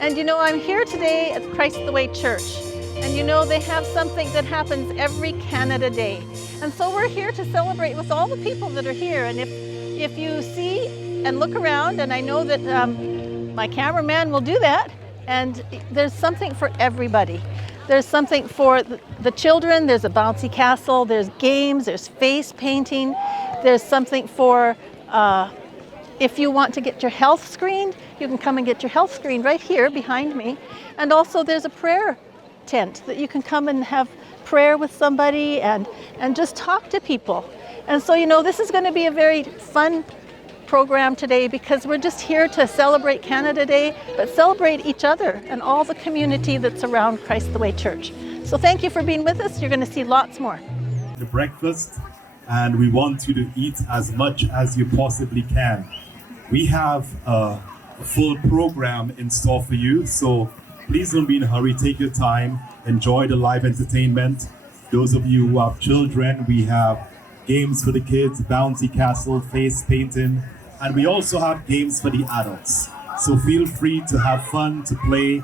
And you know, I'm here today at Christ the Way Church. And you know, they have something that happens every Canada Day. And so we're here to celebrate with all the people that are here. And if you see and look around, and I know that my cameraman will do that, and there's something for everybody. There's something for the children, there's a bouncy castle, there's games, there's face painting, there's something for if you want to get your health screened, you can come and get your health screened right here behind me. And also there's a prayer tent that you can come and have prayer with somebody and just talk to people. And so, you know, this is going to be a very fun program today because we're just here to celebrate Canada Day, but celebrate each other and all the community that's around Christ the Way Church. So thank you for being with us. You're going to see lots more. The breakfast, and we want you to eat as much as you possibly can. We have a full program in store for you, so please don't be in a hurry. Take your time, enjoy the live entertainment. Those of you who have children, we have games for the kids, bouncy castle, face painting, and we also have games for the adults. So feel free to have fun, to play,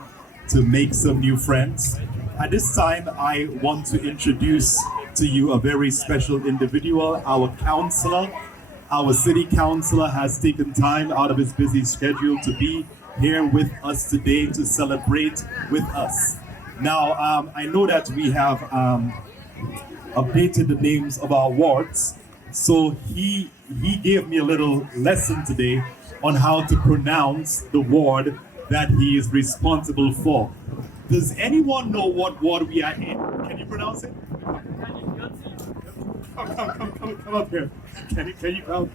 to make some new friends. At this time, I want to introduce to you a very special individual, our counselor. Our city councilor has taken time out of his busy schedule to be here with us today to celebrate with us. Now, I know that we have updated the names of our wards, so he gave me a little lesson today on how to pronounce the ward that he is responsible for. Does anyone know what ward we are in? Can you pronounce it? Come up here. Can you come?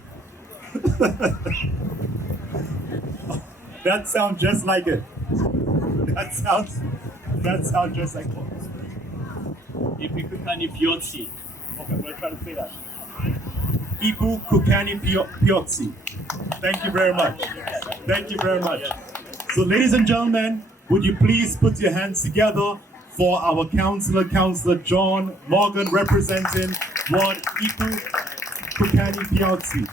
That sounds just like it. That sounds just like what? Ipu Kukani Piotsi. Okay, I'm gonna try to say that. Ipu Kukani Piotsi. Thank you very much. Thank you very much. So, ladies and gentlemen, would you please put your hands together for our Councillor John Morgan, representing Ward Ipu Kukani Piotsi.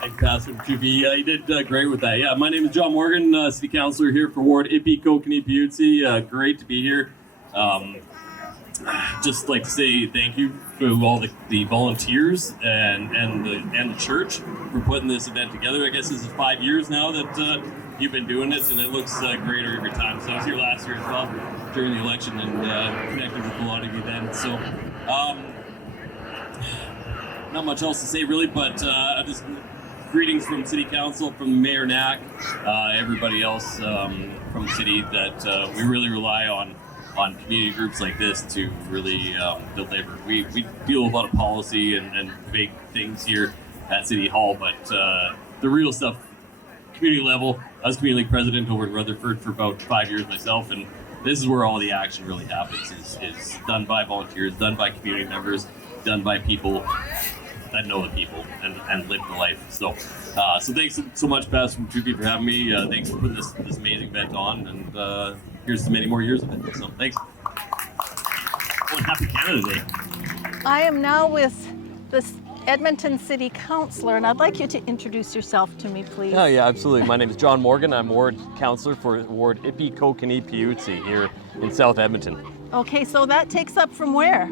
Thank you, Pastor Chupi. You did great with that. Yeah, my name is John Morgan, City Councillor here for Ward Ipi-Kokini Piutsi. Great to be here. Just like to say thank you to all the volunteers and the church for putting this event together. I guess this is 5 years now that you've been doing this, and it looks greater every time. So I was here last year as well during the election and connected with a lot of you then. So not much else to say really, but just greetings from City Council, from Mayor Knack, everybody else from the city that we really rely on community groups like this to really deliver. We deal with a lot of policy and big things here at City Hall, but the real stuff, community level. I was community president over in Rutherford for about 5 years myself, and this is where all the action really happens. Is done by volunteers, done by community members, done by people that know the people and live the life. So thanks so much, Pastor Chupi, for having me. Thanks for putting this amazing event on, and here's to many more years of it. So thanks. Well, happy Canada Day. I am now with the Edmonton City Councillor, and I'd like you to introduce yourself to me, please. Oh, yeah, absolutely. My name is John Morgan. I'm Ward Councillor for Ward Ipi-Kokini Piutsi here in South Edmonton. Okay, so that takes up from where?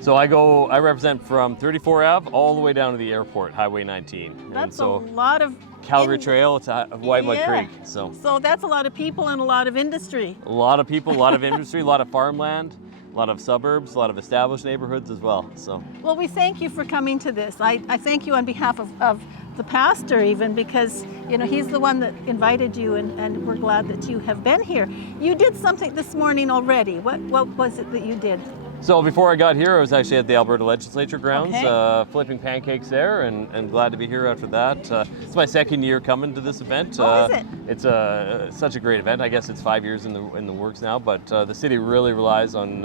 So I represent from 34 Ave all the way down to the airport, Highway 19. That's a lot of... Calgary Trail to White Mud Creek. So that's a lot of people and a lot of industry. A lot of people, a lot of industry, a lot of farmland, a lot of suburbs, a lot of established neighborhoods as well. So. Well, we thank you for coming to this. I thank you on behalf of the pastor even, because he's the one that invited you, and we're glad that you have been here. You did something this morning already. What was it that you did? So before I got here, I was actually at the Alberta Legislature grounds, flipping pancakes there, and glad to be here after that. It's my second year coming to this event. What is it? It's such a great event. I guess it's 5 years in the works now, but the city really relies on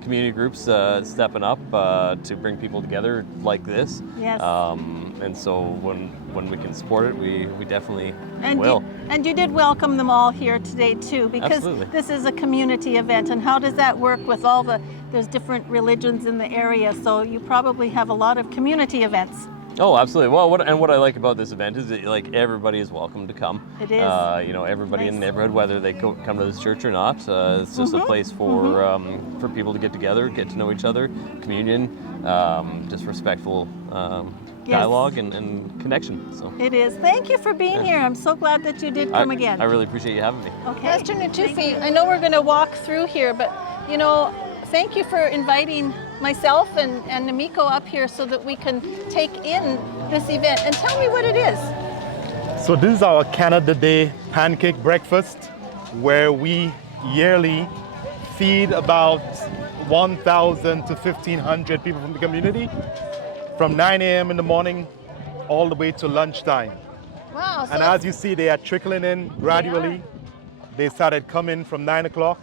community groups stepping up to bring people together like this. Yes. And so when we can support it, we definitely will. And you did welcome them all here today too, because Absolutely. This is a community event. And how does that work with there's different religions in the area, so you probably have a lot of community events. Oh, absolutely. Well, what I like about this event is that like everybody is welcome to come. It is. Everybody in the Nice. neighborhood, whether they come to this church or not, it's just a place for people to get together, get to know each other, communion, just respectful dialogue and connection. So It is. Thank you for being here. I'm so glad that you did come again. I really appreciate you having me. Okay. Pastor Natufi, I know we're going to walk through here, but thank you for inviting myself and Namiko up here so that we can take in this event. And tell me what it is. So this is our Canada Day pancake breakfast, where we yearly feed about 1,000 to 1,500 people from the community from 9 a.m. in the morning all the way to lunchtime. Wow. So And as you see, they are trickling in gradually. They started coming from 9 o'clock.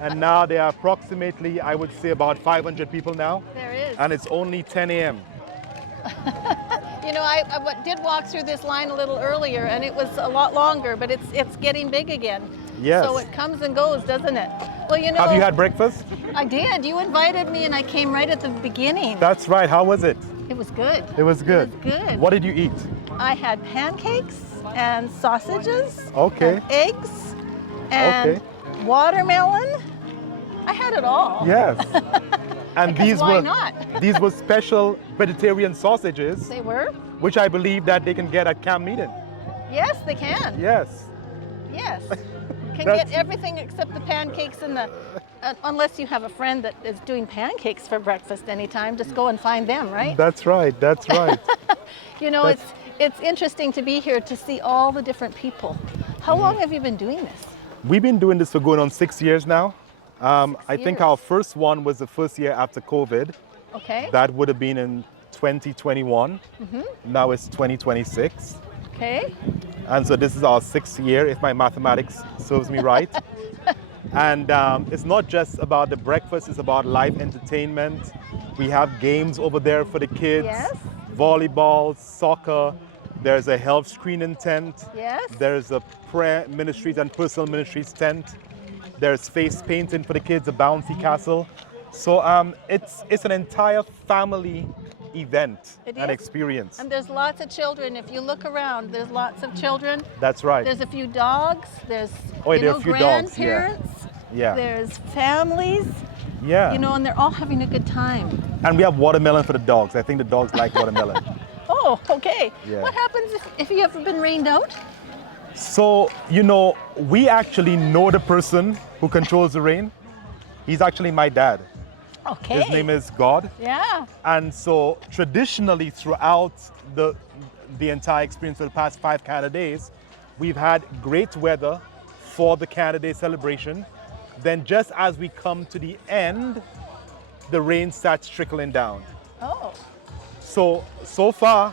And now there are approximately, I would say, about 500 people now. there is. And it's only 10 a.m. I did walk through this line a little earlier, and it was a lot longer, but it's getting big again. Yes. So it comes and goes, doesn't it? Well, Have you had breakfast? I did. You invited me, and I came right at the beginning. That's right. How was it? It was good. It was good. It was good. What did you eat? I had pancakes and sausages. Okay. And eggs and watermelon. I had it all. Yes. And Because these why were not? these were special vegetarian sausages, They were? which I believe that they can get at Camp Meeting. Yes, they can. Yes. Yes. Can That's- get everything except the pancakes and unless you have a friend that is doing pancakes for breakfast anytime, just go and find them, right? That's right. That's right. It's interesting to be here to see all the different people. How long have you been doing this? We've been doing this for going on 6 years now. I think years. our first one was the first year after COVID. Okay. That would have been in 2021. Now it's 2026. Okay. And so this is our 6th year, if my mathematics serves me right. And it's not just about the breakfast, it's about live entertainment. We have games over there for the kids. Yes. Volleyball, soccer. There's a health screening tent. Yes. There's a prayer ministries and personal ministries tent. There's face painting for the kids, a bouncy castle. So it's an entire family event It and is. experience. And there's lots of children. If you look around, there's lots of children. That's right. There's a few dogs. There's Oh, there are a few dogs, yeah. grandparents. Yeah. There's families. Yeah. And they're all having a good time. And we have watermelon for the dogs. I think the dogs like watermelon. Oh, okay. Yeah. What happens if you ever been rained out? So, we actually know the person who controls the rain. He's actually my dad. Okay. His name is God. Yeah. And so traditionally throughout the entire experience for the past 5 Canada Days, we've had great weather for the Canada Day celebration. Then just as we come to the end, the rain starts trickling down. Oh. So far,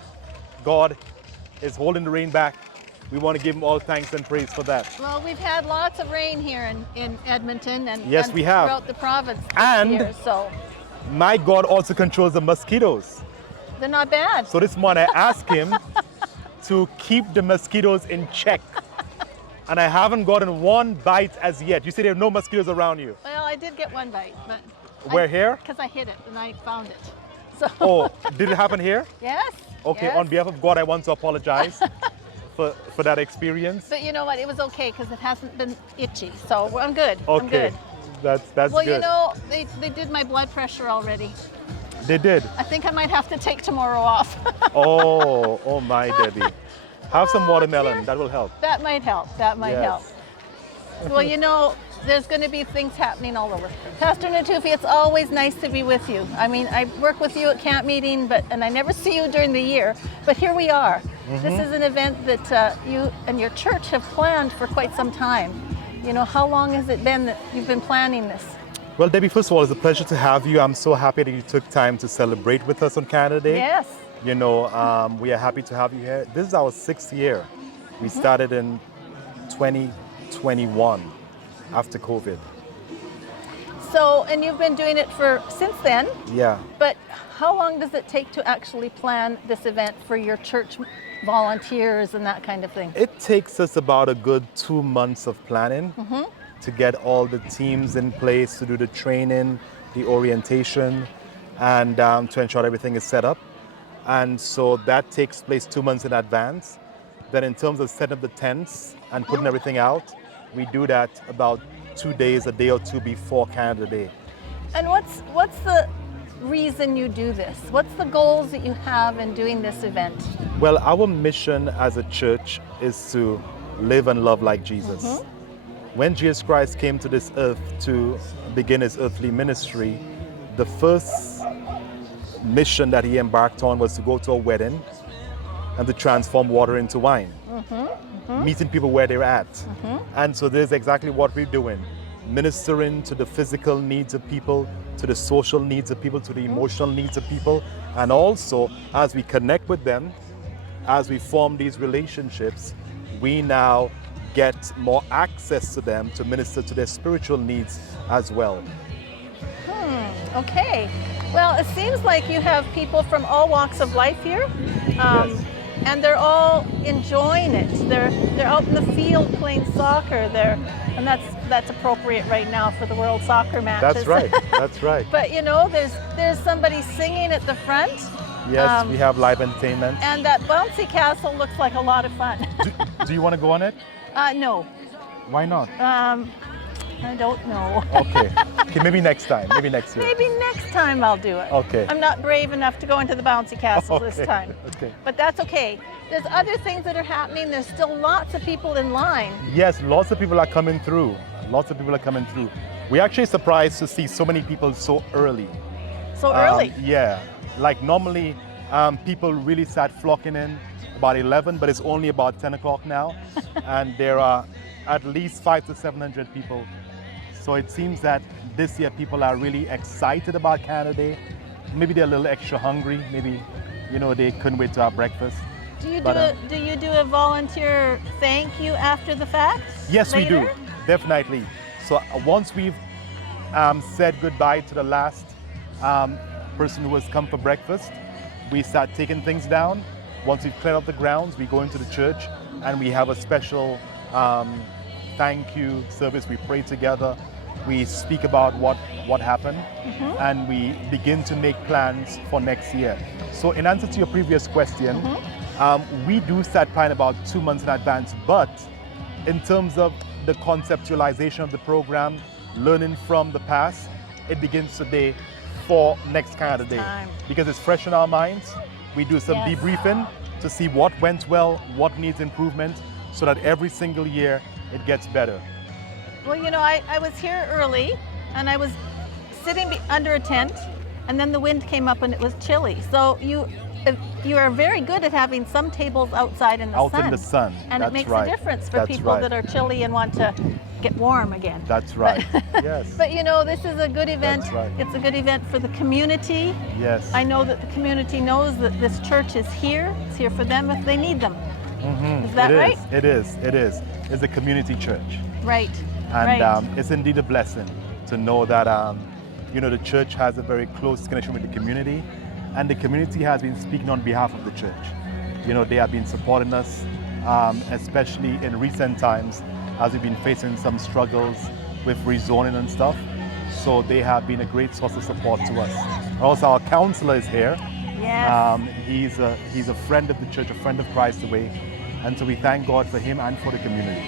God is holding the rain back. We want to give him all thanks and praise for that. Well, we've had lots of rain here in Edmonton and, Yes, we have. throughout the province this And- year, so My God also controls the mosquitoes. they're not bad. So this morning I asked him to keep the mosquitoes in check. And I haven't gotten one bite as yet. You say there are no mosquitoes around you. Well, I did get one bite, but Where, here? Because I hit it and I found it. So Oh, did it happen here? yes. Okay, yes. on behalf of God, I want to apologize for that experience. But you know what? It was okay because it hasn't been itchy, so I'm good. I'm Okay, good. that's Well, good. they did my blood pressure already. They did. I think I might have to take tomorrow off. Oh my, Debbie. Have some watermelon, dear. that will help. That might help. That might Yes. help. Well, there's going to be things happening all over. Pastor Natufi, it's always nice to be with you. I mean, I work with you at camp meeting, and I never see you during the year. But here we are. This is an event that you and your church have planned for quite some time. How long has it been that you've been planning this? Well, Debbie, first of all, it's a pleasure to have you. I'm so happy that you took time to celebrate with us on Canada Day. Yes. We are happy to have you here. This is our 6th year. We started in 2021 after COVID. So, and you've been doing it since then. Yeah. But how long does it take to actually plan this event for your church volunteers and that kind of thing? It takes us about a good 2 months of planning to get all the teams in place, to do the training, the orientation, and to ensure everything is set up. And so that takes place 2 months in advance. Then in terms of setting up the tents and putting everything out, we do that about 2 days, a day or two before Canada Day. And what's the reason you do this? What's the goals that you have in doing this event? Well, our mission as a church is to live and love like Jesus. When Jesus Christ came to this earth to begin his earthly ministry, the first mission that he embarked on was to go to a wedding and to transform water into wine, meeting people where they're at. And so this is exactly what we're doing, ministering to the physical needs of people, to the social needs of people, to the emotional needs of people. And also, as we connect with them, as we form these relationships, we now get more access to them to minister to their spiritual needs as well. Okay. Well, it seems like you have people from all walks of life here. Yes. And they're all enjoying it. They're out in the field playing soccer. And that's appropriate right now for the World Soccer matches. That's right. That's right. But you know, there's somebody singing at the front. Yes, we have live entertainment. And that bouncy castle looks like a lot of fun. Do you want to go on it? No. Why not? I don't know. Okay. Okay, maybe next time. Maybe next year. Maybe next time I'll do it. Okay. I'm not brave enough to go into the bouncy castle this Okay, time. okay. But that's okay. There's other things that are happening. There's still lots of people in line. Yes, lots of people are coming through. Lots of people are coming through. We're actually surprised to see so many people so early. So early. Yeah. Like normally, people really start flocking in about 11, but it's only about 10 o'clock now. And there are at least 500 to 700 people. So it seems that this year people are really excited about Canada Day. Maybe they're a little extra hungry. Maybe, you know, they couldn't wait to have breakfast. Do you do a volunteer thank you after the fact? Yes, later? we do. Definitely. So once we've said goodbye to the last person who has come for breakfast, we start taking things down. Once we've cleared up the grounds, we go into the church and we have a special thank you service. We pray together. We speak about what happened, and we begin to make plans for next year. So in answer to your previous question, we do start planning about 2 months in advance, but in terms of the conceptualization of the program, learning from the past, it begins today for next Canada Day. Because it's fresh in our minds. We do some debriefing to see what went well, what needs improvement, so that every single year it gets better. Well, you know, I was here early and I was sitting under a tent, and then the wind came up and it was chilly. So you are very good at having some tables outside in the sun. Out in the sun. And That's it makes right. a difference for That's people right. that are chilly and want to get warm again. That's right. Yes. But you know, this is a good event. That's right. It's a good event for the community. Yes. I know that the community knows that this church is here. It's here for them if they need them. Is that right? It is. It's a community church. Right. And right. it's indeed a blessing to know that, you know, the church has a very close connection with the community, and the community has been speaking on behalf of the church. You know, they have been supporting us, especially in recent times as we've been facing some struggles with rezoning and stuff. So they have been a great source of support to us. Also, our counselor is here. Yes. He's a friend of the church, a friend of Christ the Way. And so we thank God for him and for the community.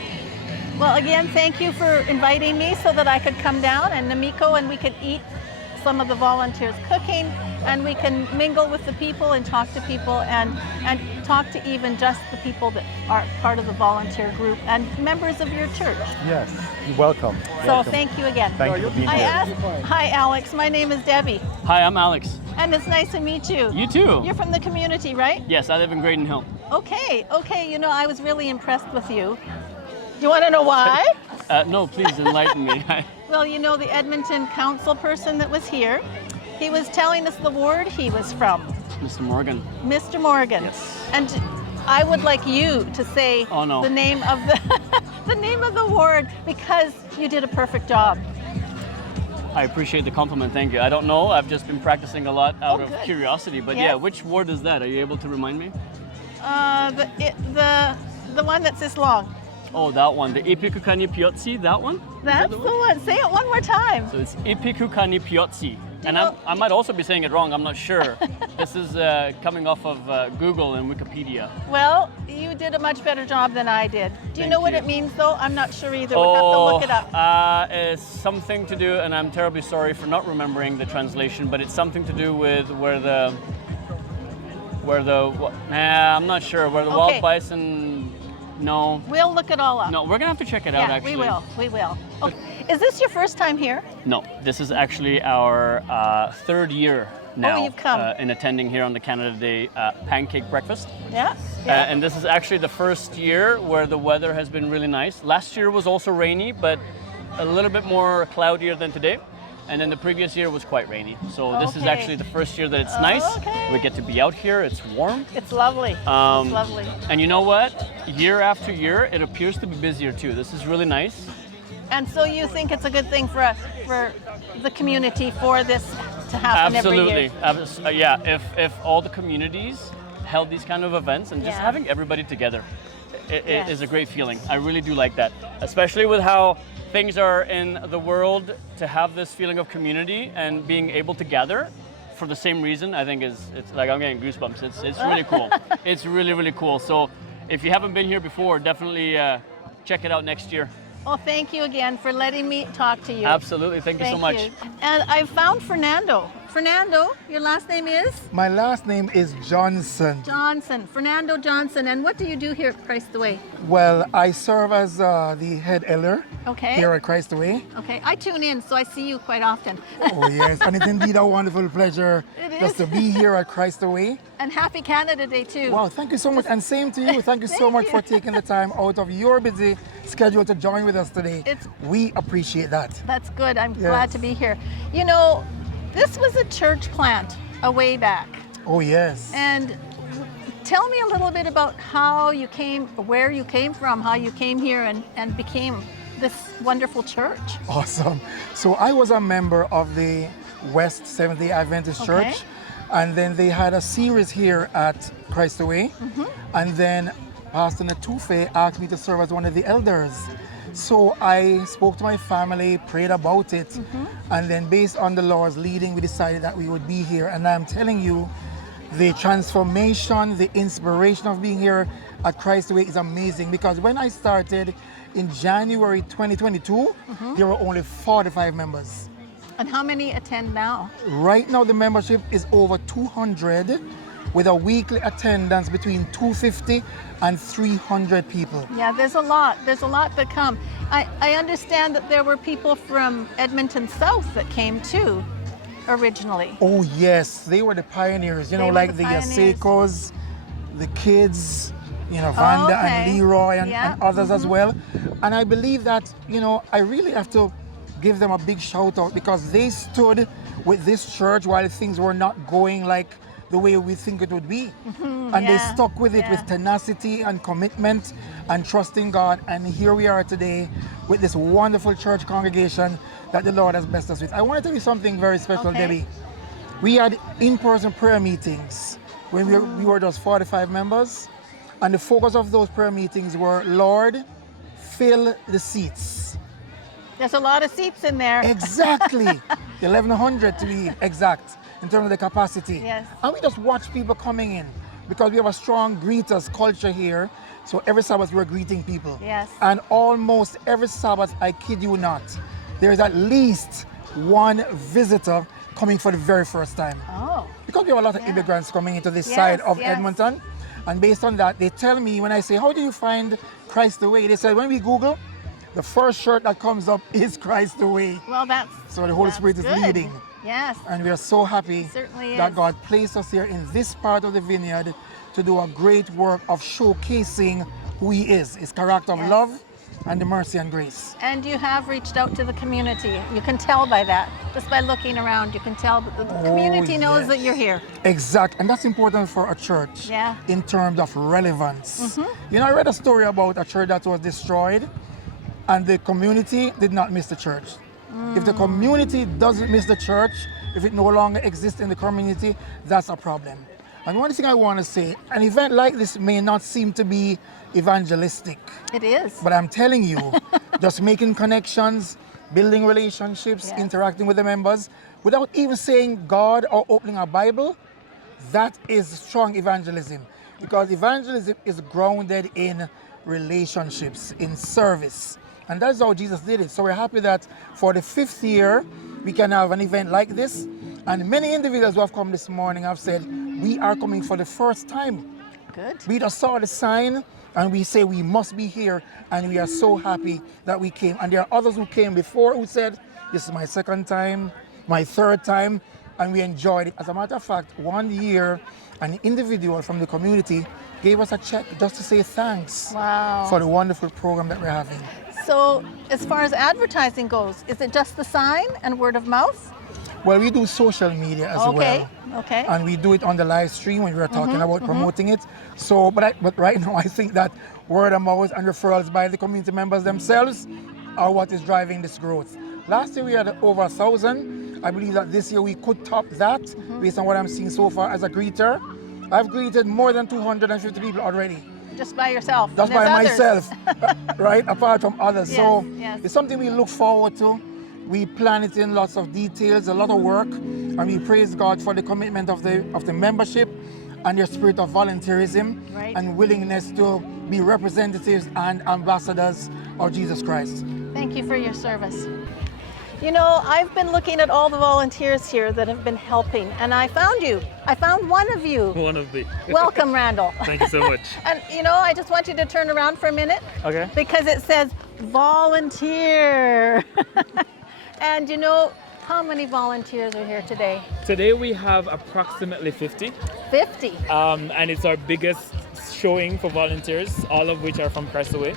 Well, again, thank you for inviting me so that I could come down and Namiko, and we could eat some of the volunteers cooking, and we can mingle with the people and talk to people and talk to even just the people that are part of the volunteer group and members of your church. Yes, you're welcome. So thank you again. Thank you for being here. Hi, Alex. My name is Debbie. Hi, I'm Alex. And it's nice to meet you. You too. You're from the community, right? Yes, I live in Graydon Hill. Okay. You know, I was really impressed with you. Do you want to know why? No, please enlighten me. Well, you know, the Edmonton council person that was here, he was telling us the ward he was from. Mr. Morgan. Mr. Morgan. Yes. And I would like you to say the name of the name of the ward, because you did a perfect job. I appreciate the compliment, thank you. I don't know, I've just been practicing a lot out of good. curiosity, but Yes. yeah, which ward is that? Are you able to remind me? The one that's this long. Oh, that one, the Epikukani Piotsi, that one? That's the one. Say it one more time. So it's Epikukani Piotsi. And I might also be saying it wrong, I'm not sure. This is coming off of Google and Wikipedia. Well, you did a much better job than I did. Do you Thank know what you. it means, though? I'm not sure either. We'll have to look it up. It's something to do, and I'm terribly sorry for not remembering the translation, but it's something to do with I'm not sure, where the Okay. wild bison, no. We'll look it all up. No, we're gonna have to check it out, Yeah, actually. we will. Okay. Is this your first time here? No, this is actually our third year now you've come. in attending here on the Canada Day pancake breakfast. Yeah. Yeah. And this is actually the first year where the weather has been really nice. Last year was also rainy, but a little bit more cloudier than today. And then the previous year was quite rainy. So this is Okay. actually the first year that it's nice. Okay. We get to be out here, it's warm. It's lovely. It's lovely. And you know what? Year after year, it appears to be busier too. This is really nice. And so you think it's a good thing for us, for the community, for this to happen every year? Absolutely. Yeah, if all the communities held these kind of events and just Yeah. having everybody together, it Yes. is a great feeling. I really do like that, especially with how things are in the world. To have this feeling of community and being able to gather for the same reason, I think it's like I'm getting goosebumps. It's really cool. It's really, really cool. So if you haven't been here before, definitely check it out next year. Well, thank you again for letting me talk to you. Absolutely. Thank you so much. you. And I found Fernando. Fernando, your last name is? My last name is Johnson. Johnson. Fernando Johnson. And what do you do here at Christ the Way? Well, I serve as the head elder Okay. here at Christ the Way. Okay. I tune in, so I see you quite often. Oh yes, and it's indeed a wonderful pleasure It just is. to be here at Christ the Way. And happy Canada Day, too. Wow, thank you so much, and same to you. Thank you so Thank much you. for taking the time out of your busy schedule to join with us today. We appreciate that. That's good. I'm Yes. glad to be here. You know, this was a church plant a way back. Oh yes. And tell me a little bit about how you came, where you came from, how you came here and became this wonderful church. Awesome. So I was a member of the West Seventh-day Adventist Okay. Church, and then they had a series here at Christ the Way, and then Pastor Natufe asked me to serve as one of the elders. So I spoke to my family, prayed about it, and then based on the Lord's leading, we decided that we would be here. And I'm telling you, the transformation, the inspiration of being here at Christ the Way is amazing, because when I started in January 2022, there were only 45 members. And how many attend now? Right now, the membership is over 200, with a weekly attendance between 250 and 300 people. Yeah, there's a lot. There's a lot that come. I understand that there were people from Edmonton South that came too, originally. Oh yes, they were the pioneers, you They know, were like the the pioneers. Yasekos, the kids, you know, Vanda okay. and Leroy and, Yeah, and others as well. And I believe that, you know, I really have to give them a big shout out, because they stood with this church while things were not going like the way we think it would be. And they yeah, stuck with it yeah. with tenacity and commitment and trusting God. And here we are today with this wonderful church congregation that the Lord has blessed us with. I want to tell you something very special, Okay. Debbie. We had in-person prayer meetings when we were just 45 members. And the focus of those prayer meetings were, Lord, fill the seats. There's a lot of seats in there. Exactly. 1,100 to be exact in terms of the capacity. Yes. And we just watch people coming in, because we have a strong greeters culture here. So every Sabbath we're greeting people. Yes. And almost every Sabbath, I kid you not, there is at least one visitor coming for the very first time. Oh, Because we have a lot of Yeah. immigrants coming into this Yes, side of yes. Edmonton. And based on that, they tell me, when I say, how do you find Christ the Way? They said, when we Google, the first shirt that comes up is Christ the Way. well, that's So the Holy that's Spirit is good. leading. Yes. And we are so happy Certainly that is. God placed us here in this part of the vineyard to do a great work of showcasing who He is, His character of Yes. love and the mercy and grace. And you have reached out to the community. You can tell by that. Just by looking around, you can tell that the community knows that yes. you're here. Exact, and that's important for a church Yeah. in terms of relevance. You know, I read a story about a church that was destroyed, and the community did not miss the church. If the community doesn't miss the church, if it no longer exists in the community, that's a problem. And one thing I want to say, an event like this may not seem to be evangelistic, It is. but I'm telling you, just making connections, building relationships, Yes. interacting with the members without even saying God or opening our Bible, that is strong evangelism. Because evangelism is grounded in relationships, in service. And that's how Jesus did it. So we're happy that for the 5th year, we can have an event like this. And many individuals who have come this morning have said, we are coming for the first time. Good. We just saw the sign and we say we must be here, and we are so happy that we came. And there are others who came before who said, this is my 2nd time, my 3rd time, and we enjoyed it. As a matter of fact, 1 year, an individual from the community gave us a check just to say thanks Wow. for the wonderful program that we're having. So as far as advertising goes, is it just the sign and word of mouth? Well, we do social media as well. Okay. And we do it on the live stream when we were talking about promoting it. So, but right now I think that word of mouth and referrals by the community members themselves are what is driving this growth. Last year we had over 1,000. I believe that this year we could top that based on what I'm seeing so far as a greeter. I've greeted more than 250 people already. Just by yourself? Just And by there's myself, others. right? Apart from others. Yes, So yes. it's something we look forward to. We plan it in lots of details, a lot of work, and we praise God for the commitment of the membership and their spirit of volunteerism Right. and willingness to be representatives and ambassadors of Jesus Christ. Thank you for your service. You know, I've been looking at all the volunteers here that have been helping, and I found you. I found one of you. One of the. Welcome, Randall. Thank you so much. And you know, I just want you to turn around for a minute. Okay. Because it says volunteer. And you know, how many volunteers are here today? Today we have approximately 50. 50. And it's our biggest showing for volunteers, all of which are from Crestaway.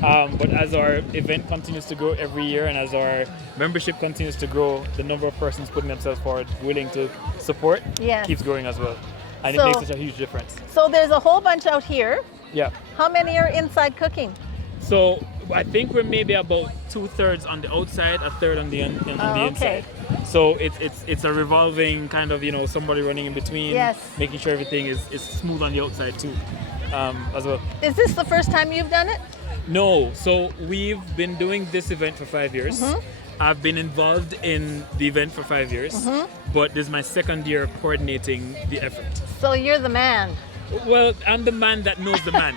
But as our event continues to grow every year and as our membership continues to grow, the number of persons putting themselves forward, willing to support, Yes. keeps growing as well. And So- it makes such a huge difference. So there's a whole bunch out here. Yeah. How many are inside cooking? So I think we're maybe about 2/3 on the outside, 1/3 on the okay. inside. So it's a revolving kind of, somebody running in between, Yes. making sure everything is smooth on the outside too, as well. Is this the first time you've done it? No, so we've been doing this event for 5 years. Mm-hmm. I've been involved in the event for 5 years, Mm-hmm. but this is my 2nd year coordinating the effort. So you're the man. Well, I'm the man that knows the man.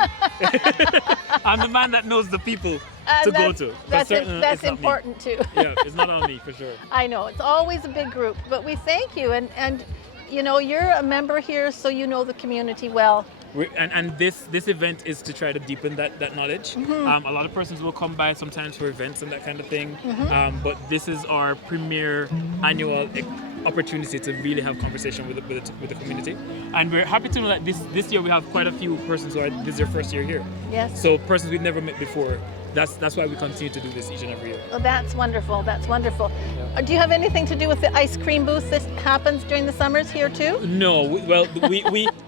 I'm the man that knows the people to go to. That's It's not me. important too. Yeah, it's not on me for sure. I know, it's always a big group, but we thank you. And you know, you're a member here, so you know the community well. And this event is to try to deepen that knowledge. Mm-hmm. A lot of persons will come by sometimes for events and that kind of thing, but this is our premier annual opportunity to really have conversation with the community. And we're happy to know that this year we have quite a few persons who this is their first year here. Yes. So persons we've never met before. That's why we continue to do this each and every year. Oh, that's wonderful. That's wonderful. Do you have anything to do with the ice cream booth that happens during the summers here too? No,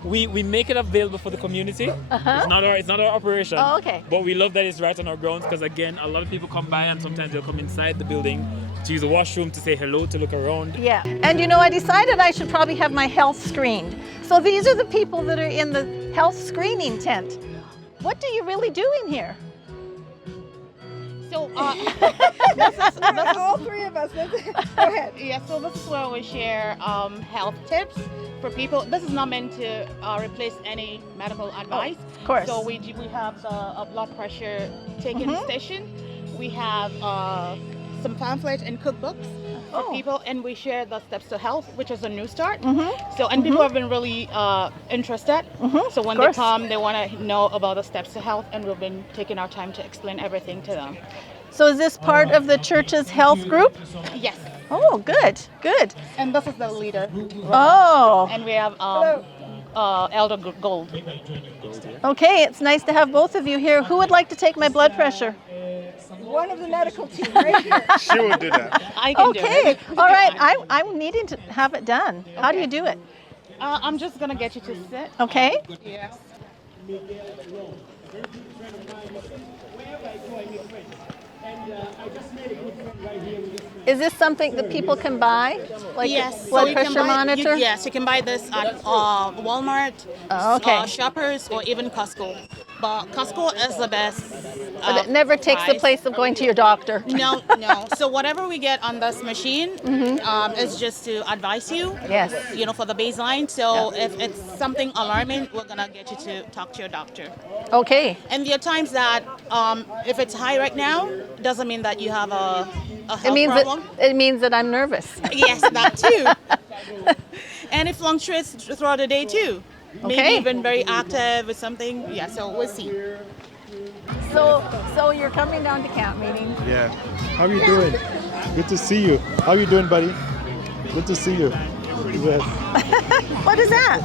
we make it available for the community. It's not our operation. Oh, okay. But we love that it's right on our grounds because again, a lot of people come by and sometimes they'll come inside the building to use the washroom, to say hello, to look around. Yeah. And you know, I decided I should probably have my health screened. So these are the people that are in the health screening tent. What do you really do in here? So this is all three of us. Go ahead. Yeah, so this is where we share health tips for people. This is not meant to replace any medical advice. Of course. So we have a blood pressure taking station. We have some pamphlets and cookbooks for people, and we share the Steps to Health, which is a new start. So, and people have been really interested. So when they come, they want to know about the Steps to Health, and we've been taking our time to explain everything to them. So is this part of the church's health group? Yes. Oh, good, good. And this is the leader. Oh, And we have Elder Gold. okay. It's nice to have both of you here. Who would like to take my blood pressure? One of the medical team right here. She will do that. I can do Okay, it. all right. I'm needing to have it done. How do you do it? I'm just going to get you to sit. Okay. Yes. Is this something that people can buy? Like Yes. a blood you can pressure buy, monitor? yes, you can buy this at Walmart, Oh, okay. Shoppers, or even Costco. But Costco is the best. But it never takes the price. place of going to your doctor. No. So whatever we get on this machine is just to advise you. Yes. For the baseline. So if it's something alarming, we're gonna get you to talk to your doctor. Okay. And there are times that if it's high right now, doesn't mean that you have a health problem. It means that I'm nervous. Yes, that too. And it fluctuates throughout the day too. Maybe Okay. you've been very active with something. Yeah, so we'll see. So you're coming down to camp meeting. Yeah. How are you doing? Good to see you. How are you doing, buddy? Good to see you. Yes. What is that?